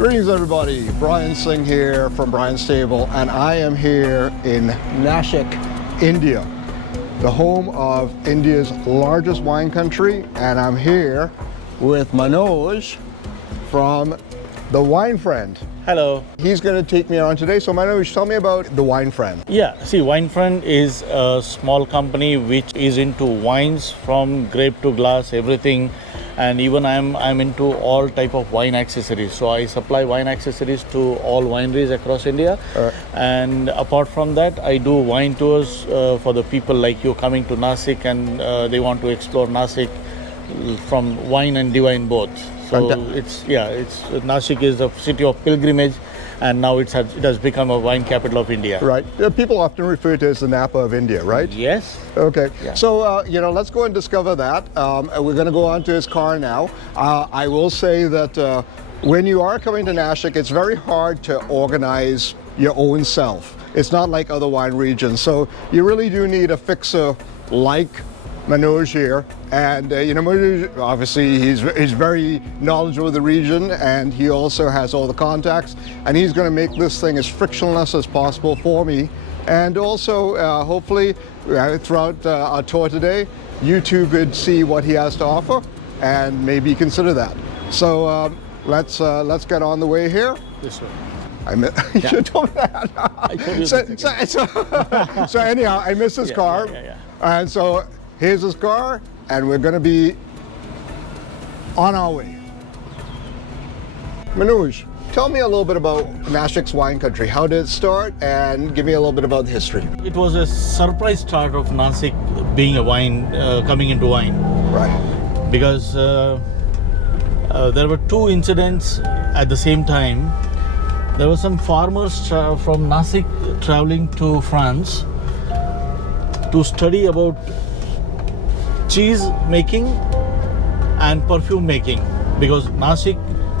Greetings everybody, Brian Singh here from Brian's Table, and I am here in Nashik, India, the home of India's largest wine country, and I'm here with Manoj from the Wine Friend. Hello. He's going to take me on today. So Manoj, tell me about the Wine Friend. Yeah, see, Wine Friend is a small company which is into wines from grape to glass, everything. And even I'm into all type of wine accessories. So I supply wine accessories to all wineries across India. And apart from that, I do wine tours for the people like you coming to Nashik and they want to explore Nashik from wine and divine both. So it's Nashik is a city of pilgrimage, and now it has become a wine capital of India. Right. People often refer to it as the Napa of India, right? Yes. Okay. Yeah. So, let's go and discover that. We're going to go on to his car now. I will say that when you are coming to Nashik, it's very hard to organize your own self. It's not like other wine regions. So you really do need a fixer like Manoj here, and Manoj, obviously he's very knowledgeable of the region, and he also has all the contacts, and he's going to make this thing as frictionless as possible for me. And also hopefully throughout our tour today, you too could see what he has to offer and maybe consider that. So let's get on the way here. This way. You should have told me that. I told you So anyhow, I missed his car, and so here's his car, and we're going to be on our way. Manoj, tell me a little bit about Nashik's Wine Country. How did it start, and give me a little bit about the history. It was a surprise start of Nashik being a wine, coming into wine. Right. Because there were two incidents at the same time. There were some farmers from Nashik traveling to France to study about cheese making and perfume making, because Nashik,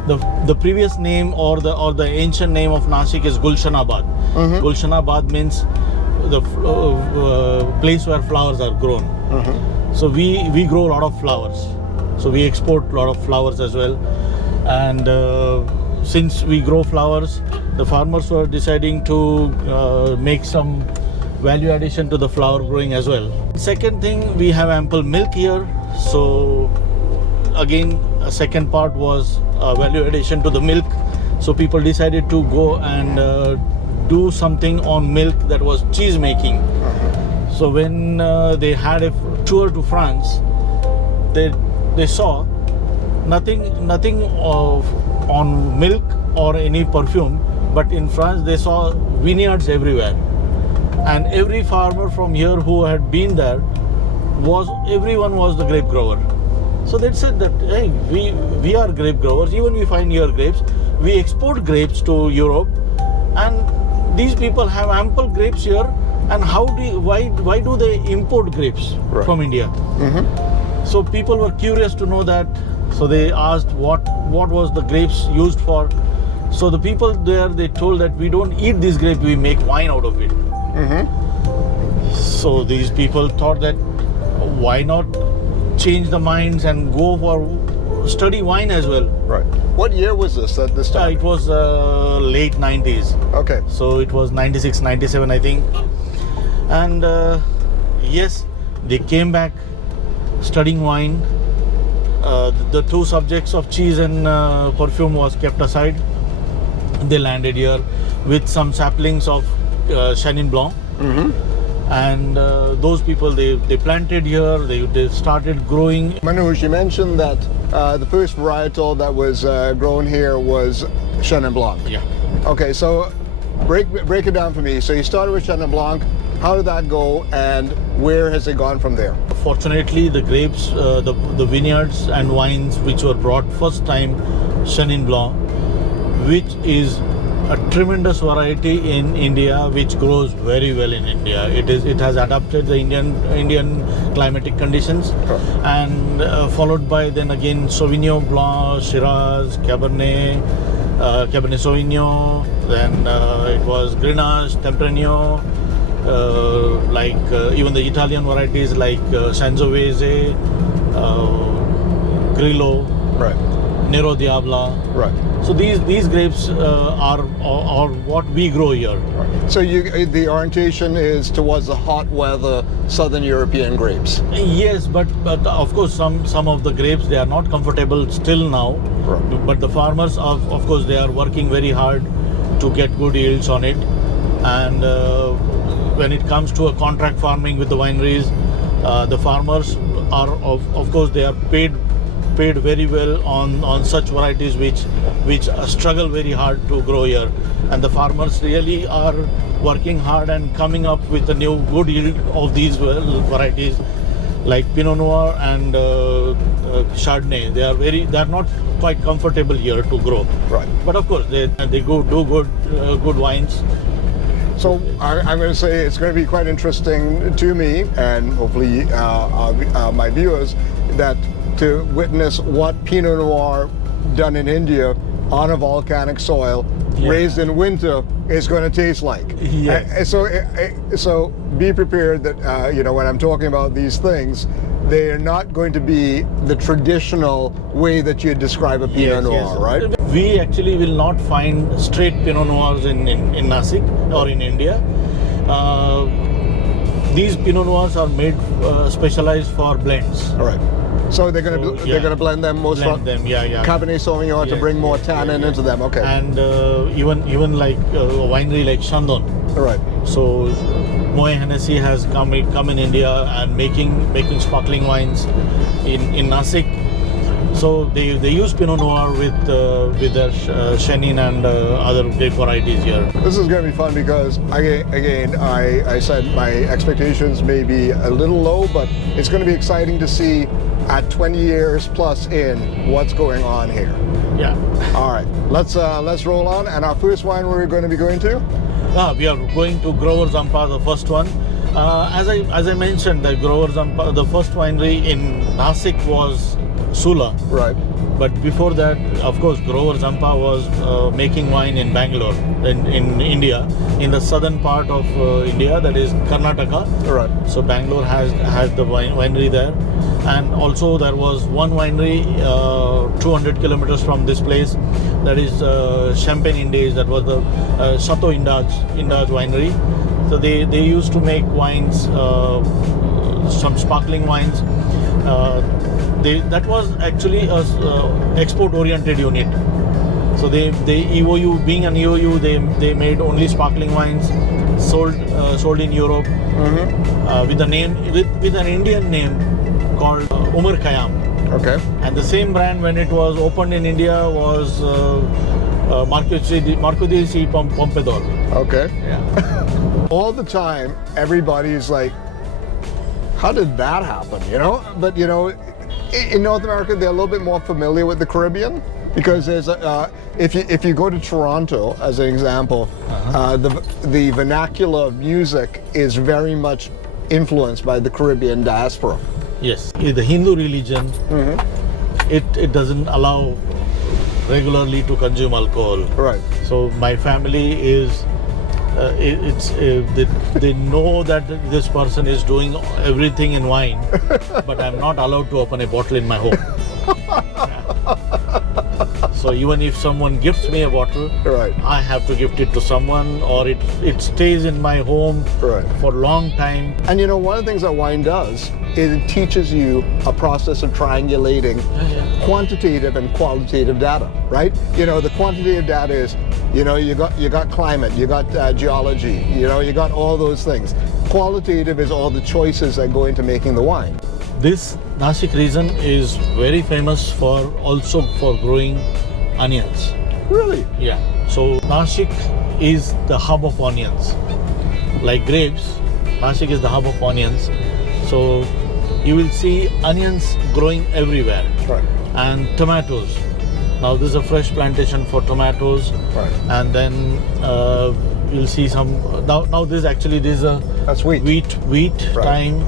the previous name or the ancient name of Nashik is Gulshanabad. Mm-hmm. Gulshanabad means the place where flowers are grown. Mm-hmm. So we grow a lot of flowers. So we export a lot of flowers as well. And since we grow flowers, the farmers were deciding to make some value addition to the flower growing as well. Second thing, we have ample milk here, so again a second part was value addition to the milk. So people decided to go and do something on milk, that was cheese making. So when they had a tour to France, they saw nothing on milk or any perfume, but in France they saw vineyards everywhere. And every farmer from here who had been there, everyone was the grape grower. So they said that, hey, we are grape growers, even we find here grapes, we export grapes to Europe, and these people have ample grapes here, and why do they import grapes from India? Mm-hmm. So people were curious to know that, so they asked what was the grapes used for. So the people there, they told that we don't eat these grapes, we make wine out of it. Mm-hmm. So these people thought that why not change the minds and go for study wine as well. Right. What year was this at this time? It was late 90s. Okay. So it was 96, 97 I think. And yes, they came back studying wine. The two subjects of cheese and perfume was kept aside. They landed here with some saplings of Chenin Blanc. Mm-hmm. And those people, they planted here, they started growing. Manoj, you mentioned that the first varietal that was grown here was Chenin Blanc. Yeah. Okay, so break it down for me. So you started with Chenin Blanc. How did that go, and where has it gone from there? Fortunately, the grapes, the vineyards and wines which were brought first time, Chenin Blanc, which is a tremendous variety in India, which grows very well in India. It has adapted the Indian climatic conditions, and followed by then again Sauvignon Blanc, Shiraz, Cabernet Sauvignon, then it was Grenache, Tempranillo, even the Italian varieties like Sangiovese, Grillo. Right. Nero Diabla. Right. So these grapes are what we grow here. Right. So the orientation is towards the hot weather Southern European grapes. Yes, but of course some of the grapes, they are not comfortable still now. Right. But the farmers of course they are working very hard to get good yields on it. And when it comes to a contract farming with the wineries, the farmers are of course they are paid very well on such varieties which struggle very hard to grow here, and the farmers really are working hard and coming up with a new good yield of these varieties like Pinot Noir and Chardonnay. They are not quite comfortable here to grow. Right. But of course they do good wines. So I'm going to say it's going to be quite interesting to me and hopefully my viewers that to witness what Pinot Noir done in India on a volcanic soil, raised in winter, is going to taste like. Yes. So be prepared that when I'm talking about these things, they are not going to be the traditional way that you describe a Pinot Noir, right? We actually will not find straight Pinot Noirs in Nashik or in India. These Pinot Noirs are made specialized for blends. All right. So they're going to blend them most from Cabernet Sauvignon to bring more tannin into them. Okay. And even like a winery like Chandon. All right. So Moët Hennessy has come in India and making sparkling wines in Nashik. So they use Pinot Noir with their Chenin and other grape varieties here. This is going to be fun because again I said my expectations may be a little low, but it's going to be exciting to see at 20 years plus in what's going on here. Yeah. All right. Let's roll on. And our first wine we're going to be going to? We are going to Grover Zampa, the first one. As I mentioned, the Grover Zampa, the first winery in Nashik was Sula. Right. But before that, of course, Grover Zampa was making wine in Bangalore, in India, in the southern part of India, that is Karnataka. Right. So Bangalore has the winery there. And also there was one winery 200 kilometers from this place, that is Champagne Indies, that was the Chateau Indage winery. So they used to make wines, some sparkling wines. That was actually a export-oriented unit. So they EOU, being an EOU, they made only sparkling wines, sold in Europe with an Indian name called Umar Khayyam. Okay. And the same brand, when it was opened in India, was Marquis Pompadour. Okay. Yeah. All the time, everybody's like, how did that happen? But in North America, they're a little bit more familiar with the Caribbean because there's if you go to Toronto, as an example, the vernacular of music is very much influenced by the Caribbean diaspora. Yes, the Hindu religion, it doesn't allow regularly to consume alcohol. Right. So my family is, they know that this person is doing everything in wine, but I'm not allowed to open a bottle in my home. So even if someone gifts me a bottle, right, I have to gift it to someone, or it stays in my home for a long time. And one of the things that wine does is it teaches you a process of triangulating quantitative and qualitative data, right? The quantitative data is, you got climate, you got geology, you got all those things. Qualitative is all the choices that go into making the wine. This Nashik region is very famous for growing onions. Really? Yeah. So Nashik is the hub of onions. Like grapes, Nashik is the hub of onions. So you will see onions growing everywhere. Right. And tomatoes. Now this is a fresh plantation for tomatoes. Right. And then you'll see some. Now this is a that's wheat time.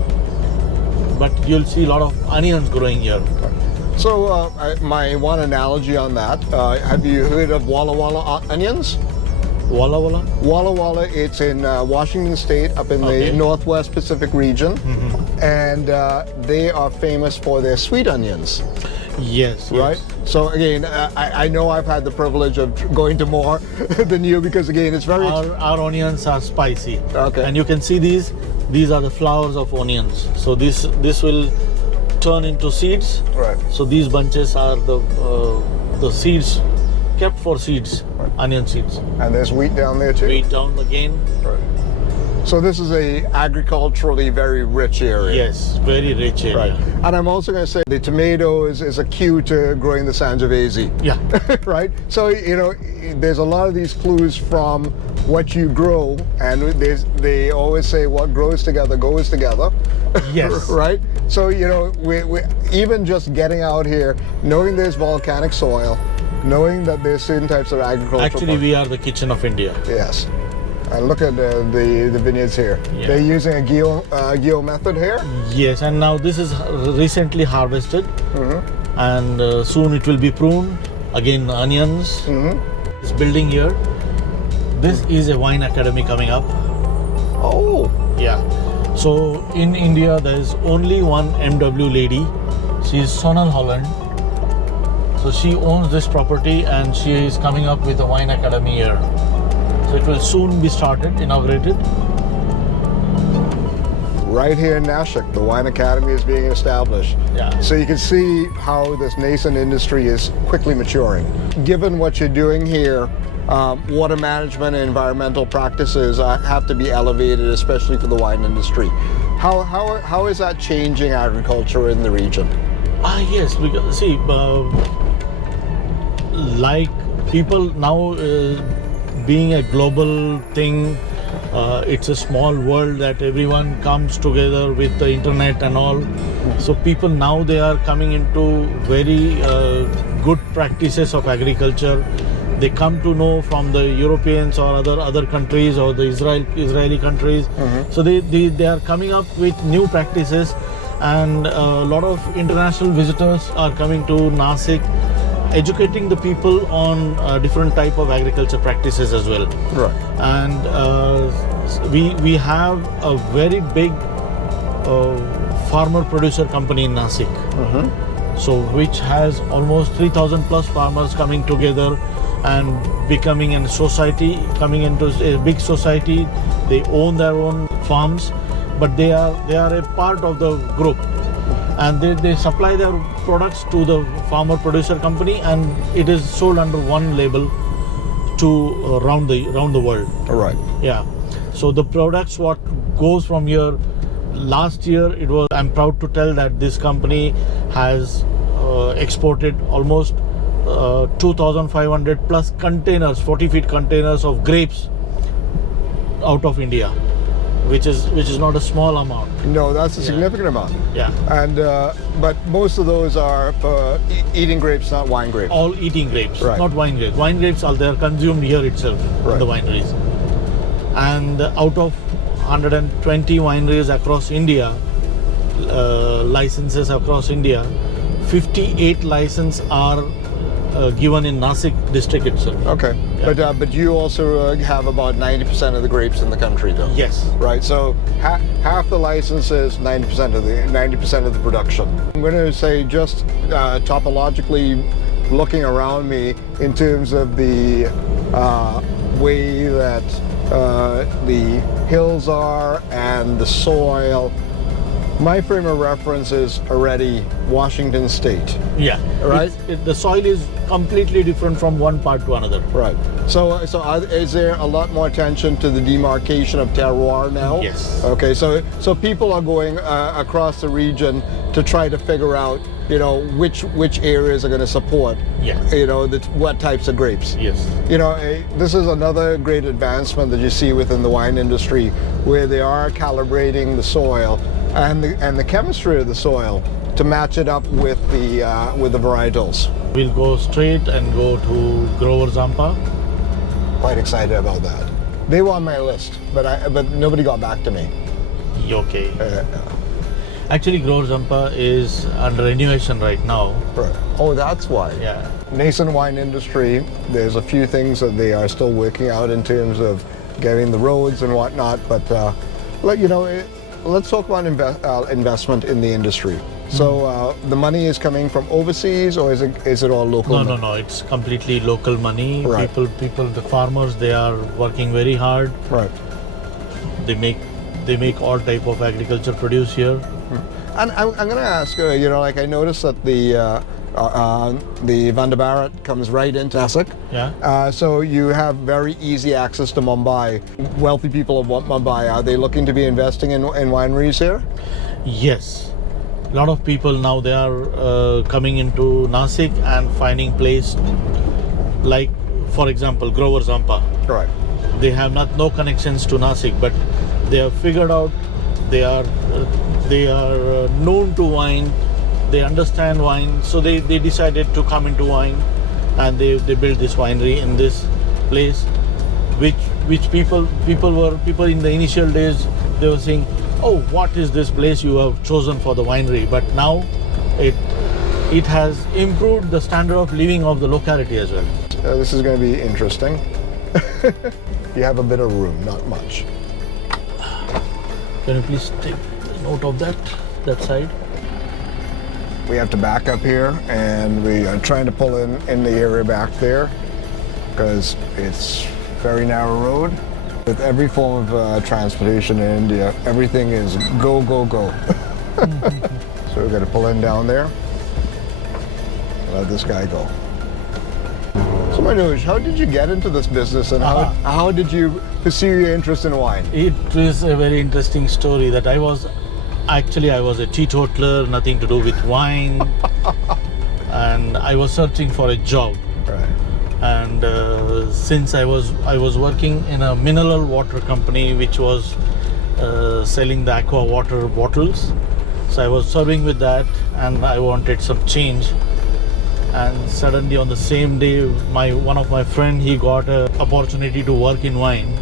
But you'll see a lot of onions growing here. Right. So my one analogy on that, have you heard of Walla Walla onions? Walla Walla? Walla Walla, it's in Washington State, up in the Northwest Pacific region, and they are famous for their sweet onions. Yes. right? Yes. So again, I know I've had the privilege of going to more than you because again, it's very Our onions are spicy. Okay. And you can see these. These are the flowers of onions. So this will turn into seeds. right. So these bunches are the seeds kept for seeds, onion seeds. And there's wheat down there too. Wheat down again. Right. So this is a agriculturally very rich area. Yes, very rich area. Right. And I'm also going to say the tomato is a cue to growing the Sangiovese. Yeah. Right? So, you know, there's a lot of these clues from what you grow, and they always say what grows together goes together. Yes. Right? So, you know, we even just getting out here, knowing there's volcanic soil, knowing that there's certain types of agriculture. Actually, we are the kitchen of India. Yes. And look at the vineyards here. Yeah. They're using a geo method here. Yes, and now this is recently harvested, and soon it will be pruned. Again, onions. This building here. This is a wine academy coming up. Oh. Yeah. So in India, there is only one MW lady. She is Sonal Holland. So she owns this property, and she is coming up with a wine academy here. So it will soon be started, inaugurated. Right here in Nashik, the Wine Academy is being established. Yeah. So you can see how this nascent industry is quickly maturing. Given what you're doing here, water management and environmental practices have to be elevated, especially for the wine industry. How is that changing agriculture in the region? Yes, because see, like people now being a global thing, it's a small world that everyone comes together with the internet and all. So people now they are coming into very good practices of agriculture. They come to know from the Europeans or other countries or the Israeli countries. So they are coming up with new practices, and a lot of international visitors are coming to Nashik, educating the people on different type of agriculture practices as well. Right. And we have a very big farmer producer company in Nashik. So which has almost 3,000 plus farmers coming together and becoming a society, coming into a big society. They own their own farms, but they are a part of the group, and they supply their products to the farmer producer company, and it is sold under one label to around the world. All right. Yeah. So the products what goes from here, last year it was, I'm proud to tell that this company has exported almost 2,500 plus containers, 40 feet containers of grapes out of India, which is not a small amount. No, that's a significant amount. Yeah. And but most of those are for eating grapes, not wine grapes. All eating grapes, Right. not wine grapes. Wine grapes are there consumed here itself in the wineries. And out of 120 wineries across India, licenses across India, 58 licenses are given in Nashik district itself. Okay. Yeah. But you also have about 90% of the grapes in the country, though. Yes. Right. So half the licenses, 90% of the production. I'm going to say just topologically, looking around me in terms of the way that the hills are and the soil. My frame of reference is already Washington State. Yeah. Right. The soil is completely different from one part to another. Right. So is there a lot more attention to the demarcation of terroir now? Yes. Okay. So people are going across the region to try to figure out, you know, which areas are going to support. Yes. You know, what types of grapes. Yes. You know, this is another great advancement that you see within the wine industry, where they are calibrating the soil and the chemistry of the soil to match it up with the varietals. We'll go straight and go to Grover Zampa. Quite excited about that. They were on my list, but nobody got back to me. Okay. Actually, Grover Zampa is under renovation right now. Right. Oh, that's why. Yeah. Nascent wine industry. There's a few things that they are still working out in terms of getting the roads and whatnot. But let's talk about investment in the industry. So the money is coming from overseas, or is it all local? No, money? no, no. It's completely local money. Right. People, the farmers, they are working very hard. Right. They make all type of agriculture produce here. And I'm going to ask, like I noticed that the Van der Barret comes right into Nashik. Yeah. So you have very easy access to Mumbai. Wealthy people of Mumbai, are they looking to be investing in wineries here? Yes. A lot of people now, they are coming into Nashik and finding place like, for example, Grover Zampa. Right. They have no connections to Nashik, but they have figured out they are known to wine. They understand wine, so they decided to come into wine, and they built this winery in this place, which people in the initial days, they were saying, oh, what is this place you have chosen for the winery? But now it has improved the standard of living of the locality as well. This is going to be interesting. You have a bit of room, not much. Can you please take note of that side? We have to back up here, and we are trying to pull in the area back there because it's very narrow road. With every form of transportation in India, everything is go, go, go. So we're going to pull in down there. Let this guy go. So Manoj, how did you get into this business, and how did you pursue your interest in wine? It is a very interesting story that I was a teetotaler, nothing to do with wine, and I was searching for a job. Right. And since I was working in a mineral water company which was selling the aqua water bottles, so I was serving with that, and I wanted some change. And suddenly on the same day, one of my friend, he got an opportunity to work in wine.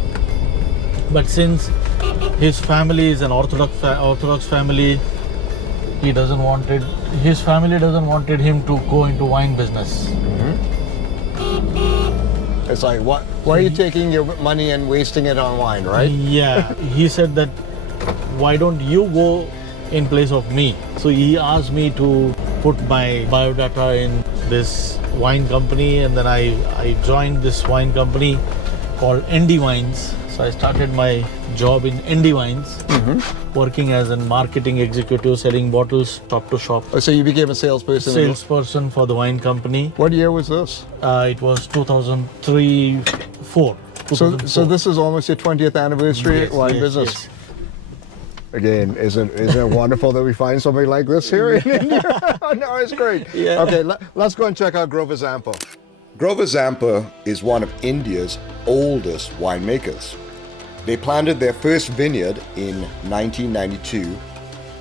But since his family is an Orthodox family, his family doesn't wanted him to go into wine business. It's like, why are you taking your money and wasting it on wine, right? Yeah. He said that, why don't you go in place of me? So he asked me to put my biodata in this wine company, and then I joined this wine company called ND Wines. So I started my job in ND Wines, working as a marketing executive, selling bottles shop to shop. So you became a salesperson? Salesperson for the wine company. What year was this? It was 2003-4. So this is almost your 20th anniversary wine business. Yes. Again, isn't it wonderful that we find somebody like this here in India? No, it's great. Yeah. Okay, let's go and check out Grover Zampa. Grover Zampa is one of India's oldest winemakers. They planted their first vineyard in 1992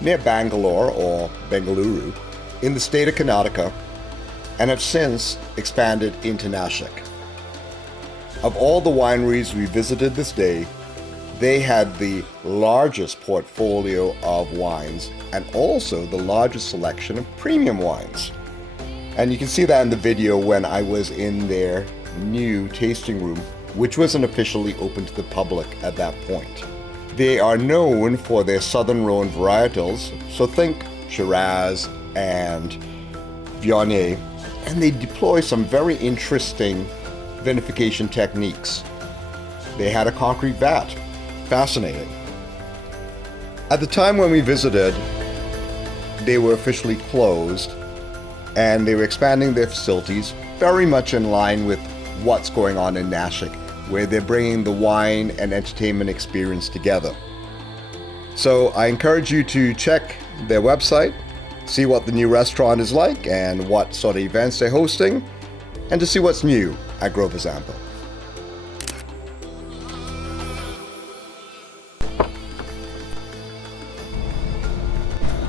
near Bangalore or Bengaluru in the state of Karnataka, and have since expanded into Nashik. Of all the wineries we visited this day, they had the largest portfolio of wines and also the largest selection of premium wines. And you can see that in the video when I was in their new tasting room, which wasn't officially open to the public at that point. They are known for their southern Rhone varietals, so think Shiraz and Viognier, and they deploy some very interesting vinification techniques. They had a concrete vat. Fascinating. At the time when we visited, they were officially closed, and they were expanding their facilities very much in line with what's going on in Nashik, where they're bringing the wine and entertainment experience together. So I encourage you to check their website, see what the new restaurant is like and what sort of events they're hosting, and to see what's new at Grover Zampa.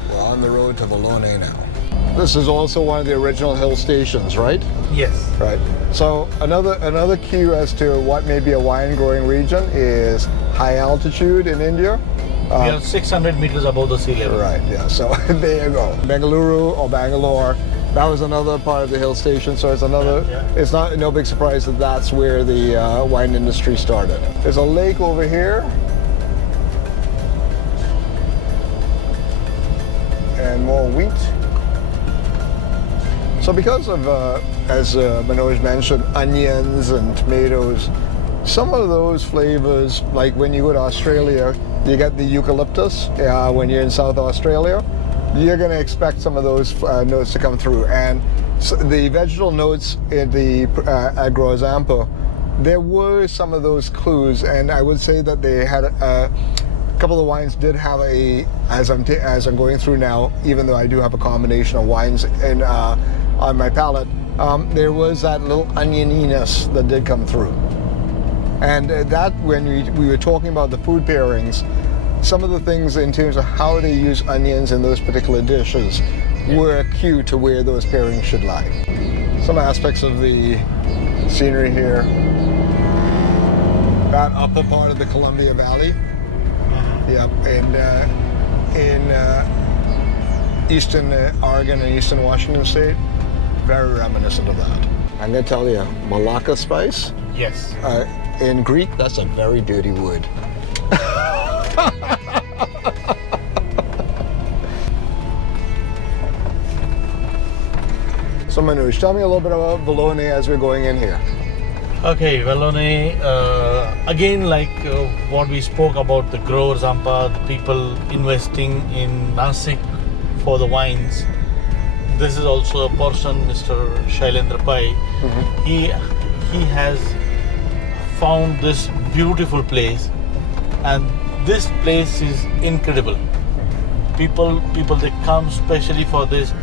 We're on the road to Vallonne now. This is also one of the original hill stations, right? Yes. Right. So another cue as to what may be a wine growing region is high altitude in India. We are 600 meters above the sea level. Right, yeah, so there you go. Bengaluru or Bangalore, that was another part of the hill station, so it's another, it's not no big surprise that that's where the wine industry started. There's a lake over here. And more wheat. So because of, as Manoj mentioned, onions and tomatoes, some of those flavors, like when you go to Australia, you get the eucalyptus. When you're in South Australia, you're going to expect some of those notes to come through. And so the vegetal notes in the agro Zampa, there were some of those clues, and I would say that they had a couple of the wines did have as I'm going through now, even though I do have a combination of wines in on my palate, there was that little onioniness that did come through. And that, when we were talking about the food pairings, some of the things in terms of how they use onions in those particular dishes were a cue to where those pairings should lie. Some aspects of the scenery here, that upper part of the Columbia Valley, yep, in eastern Oregon and eastern Washington State, very reminiscent of that. I'm going to tell you, Malacca spice. Yes. In Greek, that's a very dirty word. So Manoj, tell me a little bit about Vallonne as we're going in here. Okay, Vallonne, again, like what we spoke about, the grower Zampa, the people investing in Nashik for the wines. This is also a person, Mr. Shailendra Pai. He has found this beautiful place, and this place is incredible. People they come specially for this.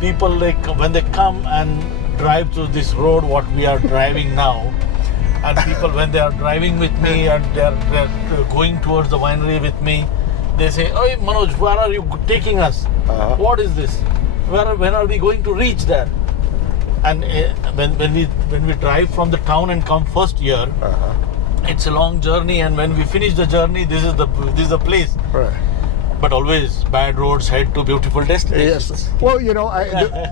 People, like when they come and drive through this road what we are driving now, and people when they are driving with me and they're going towards the winery with me, they say, "Oh Manoj, where are you taking us? What is this? When are we going to reach there?" And when we drive from the town and come first here, it's a long journey, and when we finish the journey, this is the place. Right. But always bad roads head to beautiful destinations. Yes. Well, you know,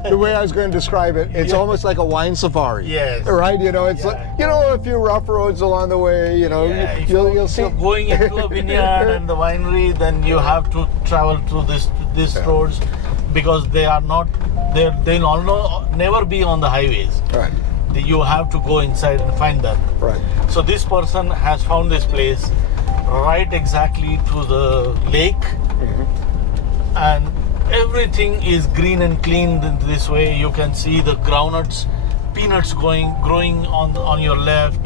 the way I was going to describe it, it's almost like a wine safari. Yes. Right. You know, it's like, you know, a few rough roads along the way. You know, you'll see. If you're going into a vineyard and the winery, then you have to travel through these roads, because they are not. They'll never be on the highways. Right. You have to go inside and find them. Right. So this person has found this place right exactly to the lake, and everything is green and clean this way. You can see the groundnuts, peanuts growing on your left,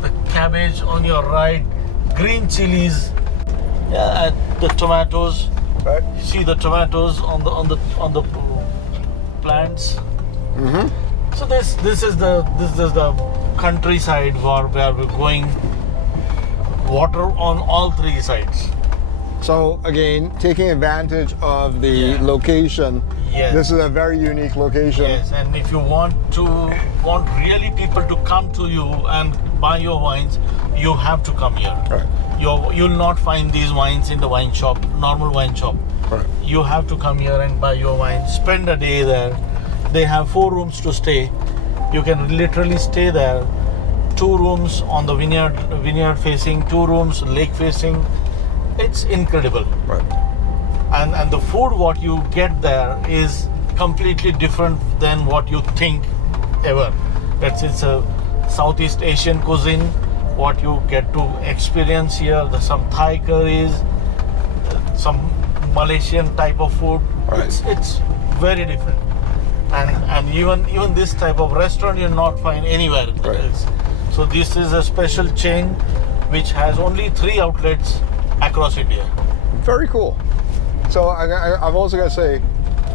the cabbage on your right, green chilies, and the tomatoes. Right. See the tomatoes on the plants. So this is the countryside where we're going. Water on all three sides. So again, taking advantage of the location. Yes. This is a very unique location. Yes, and if you want really people to come to you and buy your wines, you have to come here. Right. You'll not find these wines in the wine shop, normal wine shop. Right. You have to come here and buy your wine. Spend a day there. They have 4 rooms to stay. You can literally stay there. 2 rooms on the vineyard facing, 2 rooms lake facing. It's incredible. Right. And the food what you get there is completely different than what you think ever. It's a Southeast Asian cuisine. What you get to experience here, some Thai curries, some Malaysian type of food. Right. It's very different. And even this type of restaurant you'll not find anywhere else. So this is a special chain which has only 3 outlets across India. Very cool. So I'm also going to say,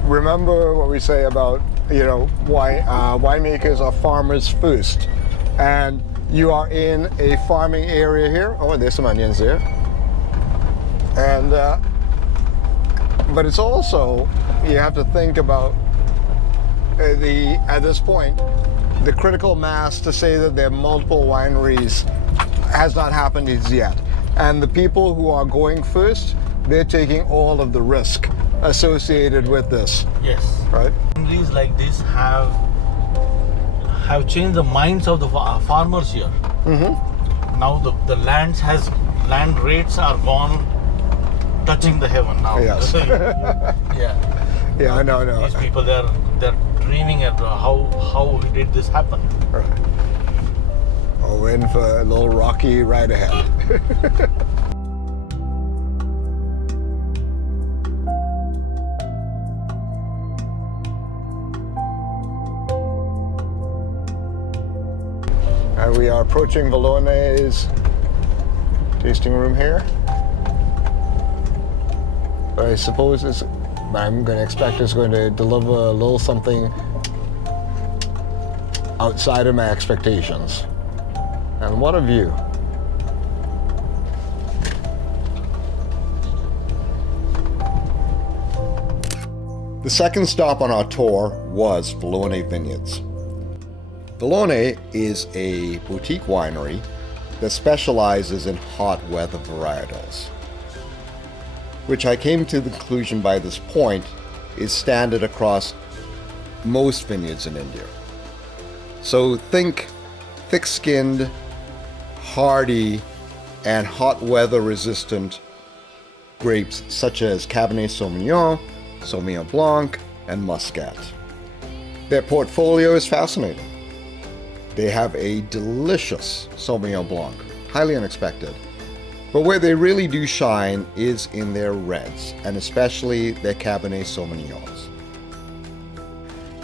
remember what we say about, you know, winemakers are farmers first. And you are in a farming area here. Oh, there's some onions there. And, but it's also, you have to think about at this point, the critical mass to say that there are multiple wineries has not happened as yet. And the people who are going first, they're taking all of the risk associated with this. Yes. Right? Wineries like this have changed the minds of the farmers here. Now the land rates are gone touching the heaven now. Yes. Yeah. Yeah, no. These people, they're dreaming at how did this happen. Right. Oh, we're in for a little rocky ride ahead. And we are approaching Vallonne's tasting room here. But I suppose I'm going to expect it's going to deliver a little something outside of my expectations. And what a view. The second stop on our tour was Vallonne Vineyards. Vallonne is a boutique winery that specializes in hot weather varietals, which I came to the conclusion by this point is standard across most vineyards in India. So think thick-skinned, hardy, and hot weather resistant grapes such as Cabernet Sauvignon, Sauvignon Blanc, and Muscat. Their portfolio is fascinating. They have a delicious Sauvignon Blanc, highly unexpected. But where they really do shine is in their reds, and especially their Cabernet Sauvignons.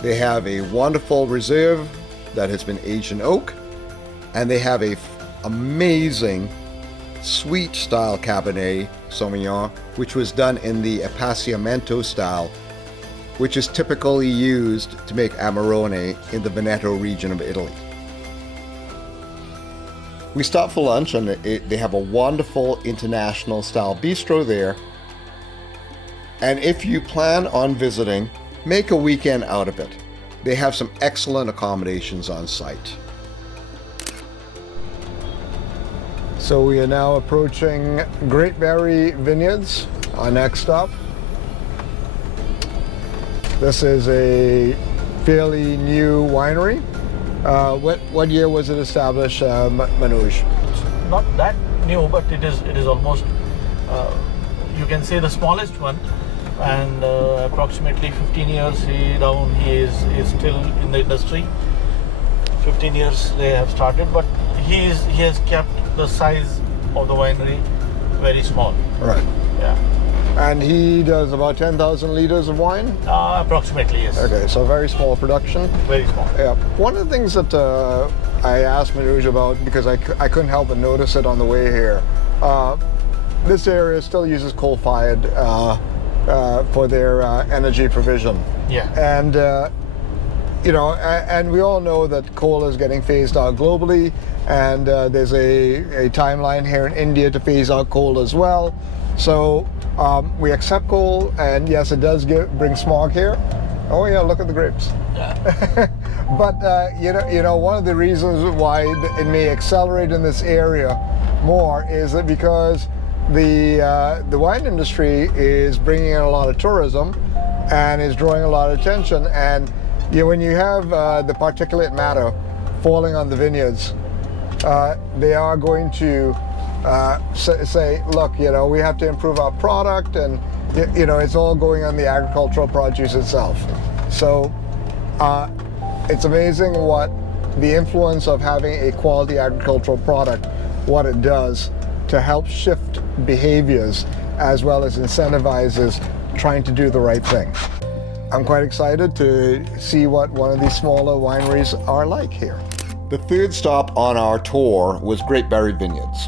They have a wonderful reserve that has been aged in oak, and they have a amazing sweet style Cabernet Sauvignon, which was done in the Appassionamento style, which is typically used to make Amarone in the Veneto region of Italy. We stopped for lunch, and they have a wonderful international style bistro there. And if you plan on visiting, make a weekend out of it. They have some excellent accommodations on site. So we are now approaching Grapeberry Vineyards, our next stop. This is a fairly new winery. What year was it established, Manoj? Not that new, but it is almost, you can say, the smallest one, and approximately 15 years he is still in the industry. 15 years they have started, but he has kept the size of the winery very small. Right. Yeah. And he does about 10,000 liters of wine? Approximately, yes. Okay, so very small production. Very small. Yeah. One of the things that I asked Manoj about, because I couldn't help but notice it on the way here, this area still uses coal-fired for their energy provision. Yeah. And, and we all know that coal is getting phased out globally, and there's a timeline here in India to phase out coal as well. So we accept coal, and yes, it does bring smog here. Oh yeah, look at the grapes. Yeah. But one of the reasons why it may accelerate in this area more is that because the wine industry is bringing in a lot of tourism and is drawing a lot of attention. And when you have the particulate matter falling on the vineyards, they are going to say, look, we have to improve our product, and it's all going on the agricultural produce itself. So it's amazing what the influence of having a quality agricultural product, what it does to help shift behaviors as well as incentivizes trying to do the right thing. I'm quite excited to see what one of these smaller wineries are like here. The third stop on our tour was Grapeberry Vineyards.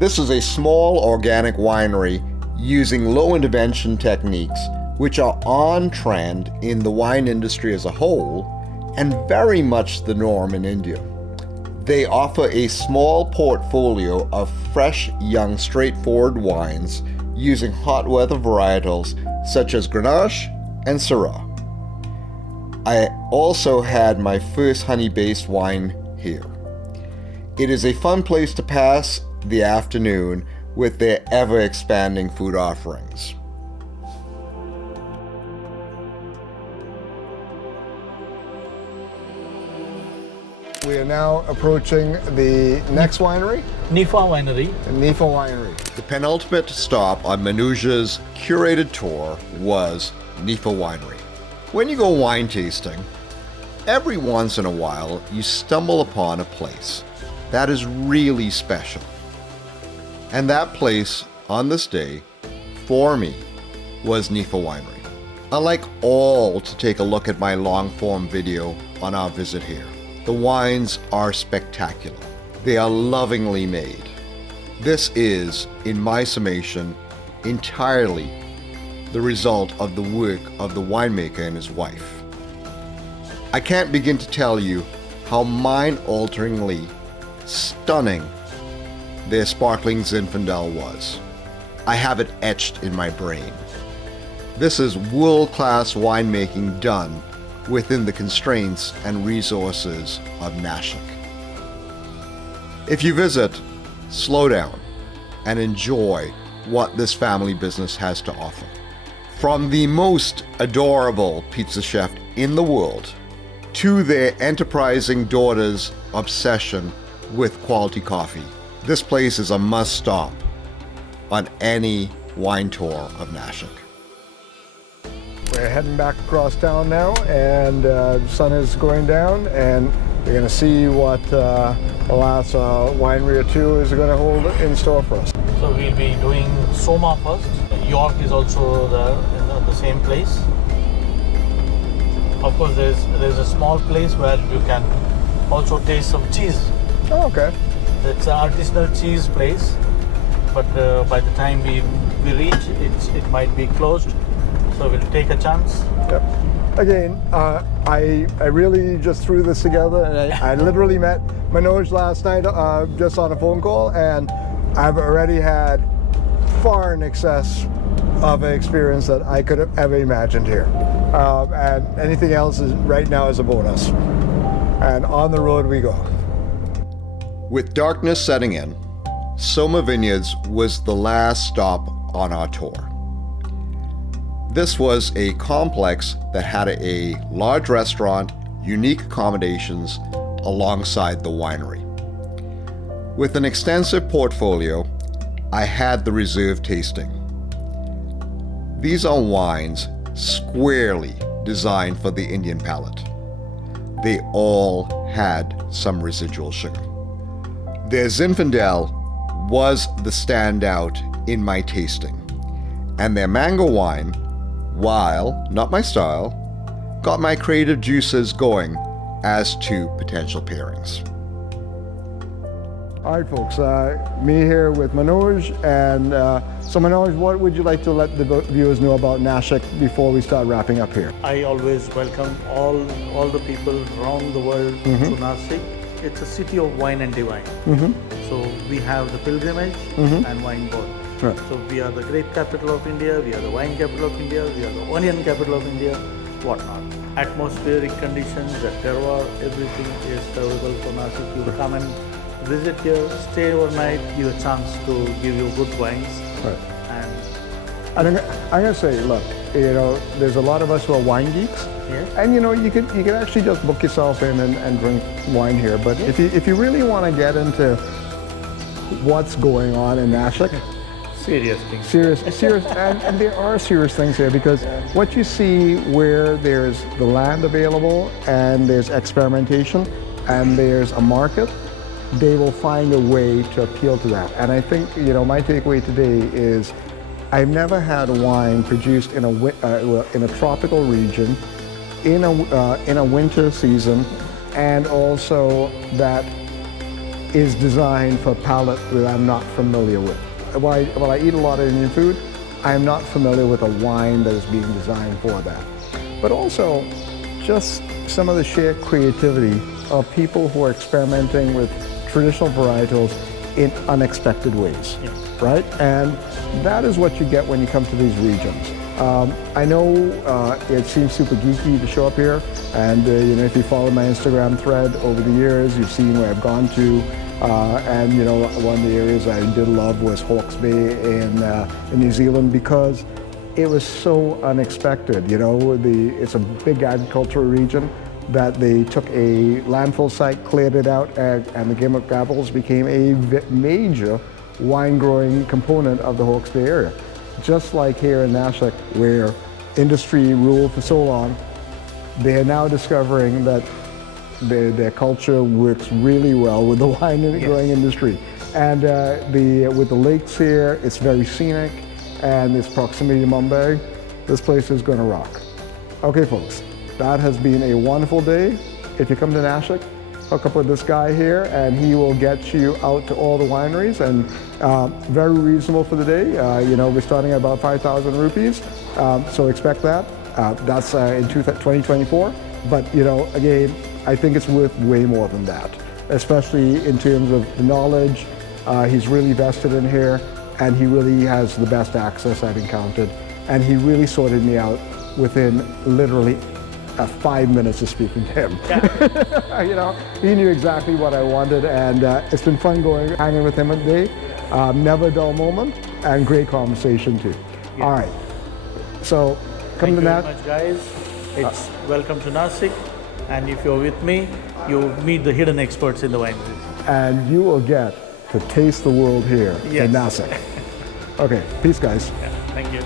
This is a small organic winery using low intervention techniques which are on trend in the wine industry as a whole and very much the norm in India. They offer a small portfolio of fresh, young, straightforward wines using hot weather varietals such as Grenache and Syrah. I also had my first honey-based wine here. It is a fun place to pass the afternoon with their ever-expanding food offerings. We are now approaching the next winery, Nipha Winery. Nipha Winery. The penultimate stop on Manoj's curated tour was Nipha Winery. When you go wine tasting, every once in a while you stumble upon a place that is really special. And that place on this day, for me, was Nipha Winery. I'd like all to take a look at my long-form video on our visit here. The wines are spectacular. They are lovingly made. This is, in my summation, entirely the result of the work of the winemaker and his wife. I can't begin to tell you how mind-alteringly stunning their sparkling Zinfandel was. I have it etched in my brain. This is world-class winemaking done within the constraints and resources of Nashik. If you visit, slow down and enjoy what this family business has to offer. From the most adorable pizza chef in the world to their enterprising daughter's obsession with quality coffee, this place is a must-stop on any wine tour of Nashik. We're heading back across town now, and the sun is going down, and we're going to see what the last winery or two is going to hold in store for us. So we'll be doing Soma first. York is also there in the same place. Of course, there's a small place where you can also taste some cheese. Oh, okay. It's an artisanal cheese place, but by the time we reach, it might be closed. So we'll take a chance. Yep. Again, I really just threw this together, and I literally met Manoj last night just on a phone call, and I've already had far in excess of an experience that I could have ever imagined here. And anything else is right now is a bonus. And on the road we go. With darkness setting in, Soma Vineyards was the last stop on our tour. This was a complex that had a large restaurant, unique accommodations alongside the winery. With an extensive portfolio, I had the reserve tasting. These are wines squarely designed for the Indian palate. They all had some residual sugar. Their Zinfandel was the standout in my tasting, and their mango wine, while not my style, got my creative juices going as to potential pairings. All right, folks, me here with Manoj, and so Manoj, what would you like to let the viewers know about Nashik before we start wrapping up here? I always welcome all the people around the world to Nashik. It's a city of wine and divine. So we have the pilgrimage and wine both. Right. So we are the grape capital of India, we are the wine capital of India, we are the onion capital of India, whatnot. Atmospheric conditions, the terroir, everything is favorable for Nashik. You come and visit here, stay overnight, give a chance to give you good wines. Right. And I'm going to say, look, there's a lot of us who are wine geeks. Yes. And you can actually just book yourself in and drink wine here. But if you really want to get into what's going on in Nashik, serious things. Serious, and there are serious things here, because what you see where there's the land available and there's experimentation and there's a market, they will find a way to appeal to that. And I think, my takeaway today is I've never had wine produced in a tropical region, in a winter season, and also that is designed for a palate that I'm not familiar with. While I eat a lot of Indian food, I am not familiar with a wine that is being designed for that. But also, just some of the sheer creativity of people who are experimenting with traditional varietals in unexpected ways, right? And that is what you get when you come to these regions. I know it seems super geeky to show up here, and if you follow my Instagram thread over the years, you've seen where I've gone to. And one of the areas I did love was Hawke's Bay in New Zealand, because it was so unexpected. It's a big agricultural region that they took a landfill site, cleared it out, and the Game of Gavels became a major wine growing component of the Hawke's Bay area. Just like here in Nashik, where industry ruled for so long, they are now discovering that their culture works really well with the wine and growing industry. And with the lakes here, it's very scenic, and its proximity to Mumbai, this place is going to rock. Okay, folks, that has been a wonderful day. If you come to Nashik, hook up with this guy here, and he will get you out to all the wineries, and very reasonable for the day. We're starting at about 5,000 rupees, so expect that. That's in 2024, but again, I think it's worth way more than that, especially in terms of the knowledge. He's really vested in here, and he really has the best access I've encountered, and he really sorted me out within literally 5 minutes of speaking to him. Yeah. He knew exactly what I wanted, and it's been fun hanging with him today. Never a dull moment, and great conversation too. Yeah. All right, so come Thank to you very that. much, guys. It's welcome to Nashik, and if you're with me, you meet the hidden experts in the wineries. And you will get to taste the world here Yes. in Nashik. Okay, peace, guys. Yeah, thank you.